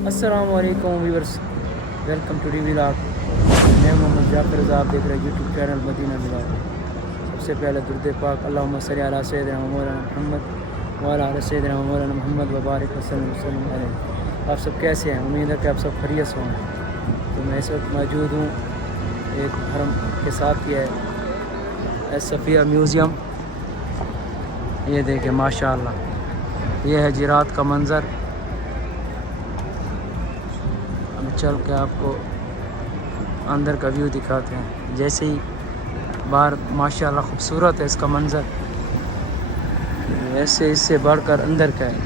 अस्सलाम वालेकुम viewers, welcome to the vlog. मैं मोहम्मद जाफर रज़ा, आप देख रहे हैं यूट्यूब चैनल मदीना व्लॉग। सबसे पहले दुरूद पाक अल्लाहुम्मा सल्ली अला सय्यिदिना मौलाना मोहम्मद व अला आलि सय्यिदिना मौलाना मोहम्मद व बारिक वसल्लम अलैहि। आप सब कैसे हैं? उम्मीद है कि आप सब खैरियत से होंगे। तो मैं इस वक्त मौजूद हूँ एक हरम के साथ ही है एस सफ़िया म्यूज़ियम। ये देखें माशाअल्लाह, ये है जिरात का मंज़र। अब चल के आपको अंदर का व्यू दिखाते हैं। जैसे ही बाहर माशाअल्लाह खूबसूरत है इसका मंज़र, वैसे इससे बढ़कर अंदर का है।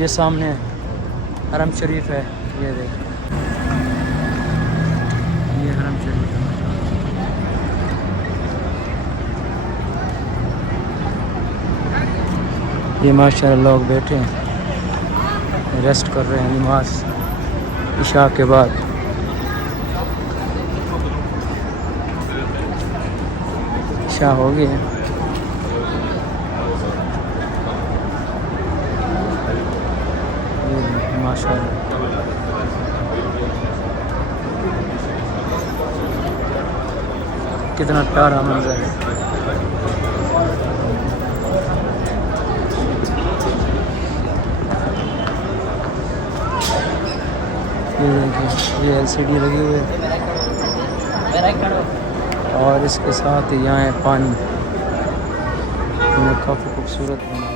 ये सामने हरम शरीफ है, ये देखिए, ये हरम शरीफ है। ये माशाअल्लाह लोग बैठे हैं, रेस्ट कर रहे हैं नमाज इशा के बाद। इशा हो गई है। माशाअल्लाह कितना प्यारा मंजर है। ये देखिए, ये एलसीडी लगी हुई है और इसके साथ यहाँ है पानी, काफ़ी खूबसूरत बना है।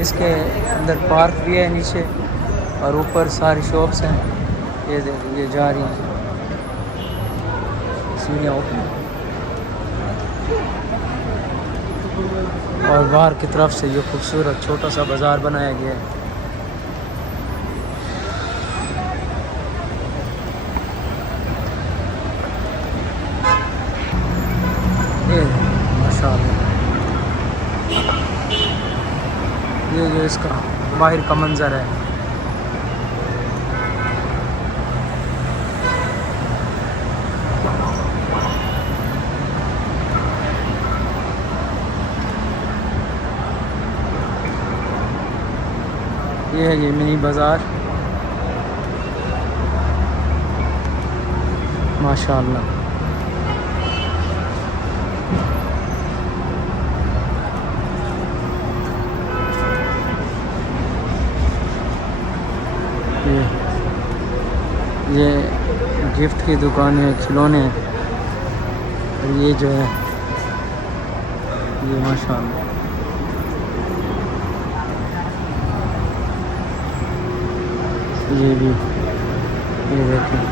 इसके अंदर पार्क भी है नीचे, और ऊपर सारी शॉप्स हैं। ये देखो, ये जा रही हैं सीढ़ियाँ ऊपर, और बाहर की तरफ से ये खूबसूरत छोटा सा बाज़ार बनाया गया है। ये माशाअल्लाह, ये जो इसका बाहर का मंज़र है। ये है ये मिनी बाज़ार माशाअल्लाह। ये गिफ्ट की दुकान है, खिलौने, और ये जो है ये माशाअल्लाह, ये भी, ये देखिए,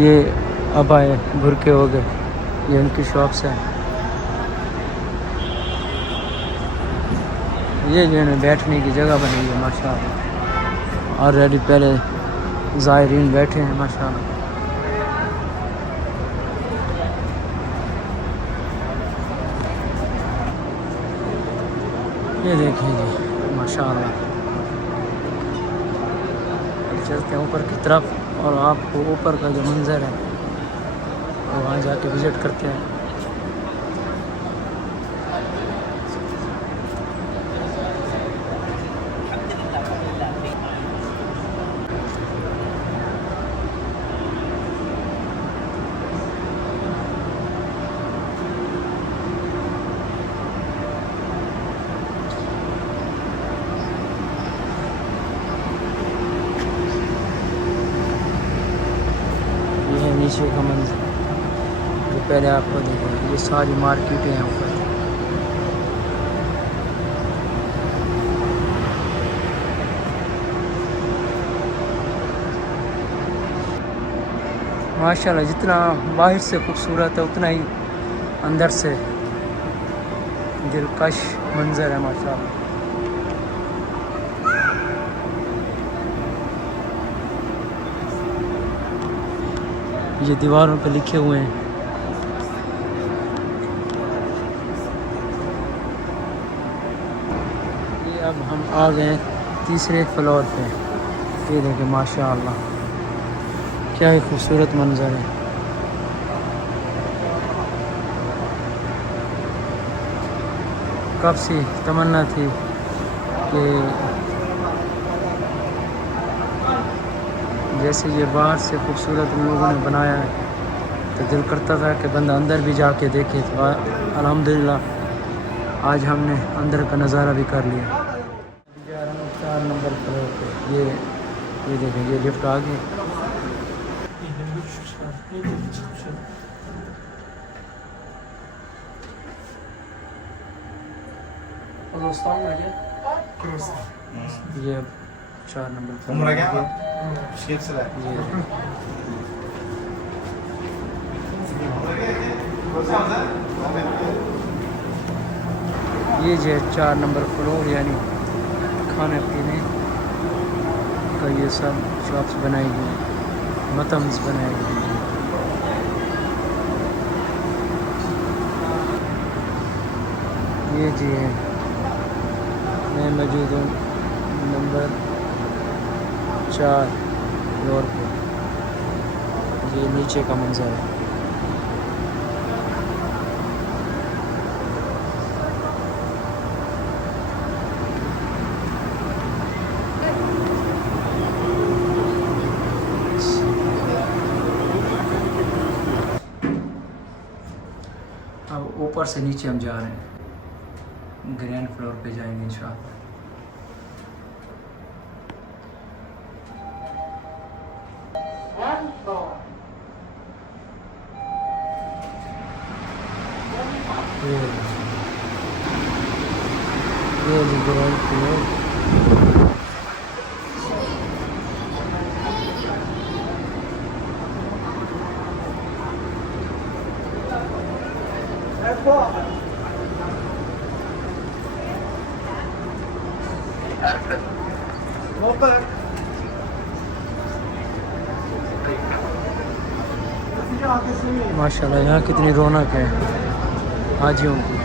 ये अब आए बुरके हो गए, ये उनकी शॉप्स है। ये जो है बैठने की जगह बनी है माशाअल्लाह, ऑलरेडी पहले ज़ायरीन बैठे हैं माशाअल्लाह। ये देखिए जी माशाअल्लाह। चलते हैं ऊपर की तरफ और आपको ऊपर का जो मंज़र है वो वहाँ जाके विज़िट करते हैं। नीचे का मंजर जो पहले आपको देखा, ये सारी मार्केटें हैं ऊपर। माशाल्लाह, जितना बाहर से खूबसूरत है उतना ही अंदर से दिलकश मंजर है माशाल्लाह। ये दीवारों पे लिखे हुए हैं। ये अब हम आ गए तीसरे फ्लोर पे। ये देखें माशाल्लाह क्या ही खूबसूरत मंजर है। कब सी तमन्ना थी कि जैसे ये बाहर से खूबसूरत उन लोगों ने बनाया है तो दिल करता था कि बंदा अंदर भी जाके देखे। तो अल्हम्दुलिल्लाह आज हमने अंदर का नज़ारा भी कर लिया। जा रहा हूँ 4 नंबर फ्लोर पे। ये देखें ये लिफ्ट आ गई। ये 4 नंबर फ्लोर ये जो 4 नंबर फ्लोर यानी खाने पीने का ये सब शॉप्स बनाई गई, मतम्स बनाए गए। ये जी है मैं मौजूद हूँ नंबर 4 फ्लोर पे। ये नीचे का मंजर है। अब ऊपर से नीचे हम जा रहे हैं, ग्रैंड फ्लोर पे जाएंगे इंशाअल्लाह। ये ग्रैंड फ्लोर माशाल्लाह यहाँ कितनी रौनक है हाजियों की।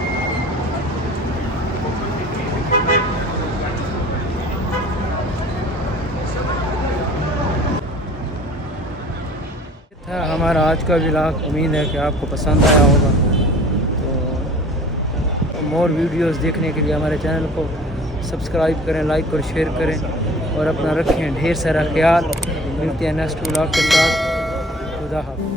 था हमारा आज का व्लॉग। उम्मीद है कि आपको पसंद आया होगा। तो मोर वीडियोस देखने के लिए हमारे चैनल को सब्सक्राइब करें, लाइक और शेयर करें और अपना रखें ढेर सारा ख्याल। मिलते हैं नेक्स्ट व्लॉग के साथ। खुदा हाफ़िज़।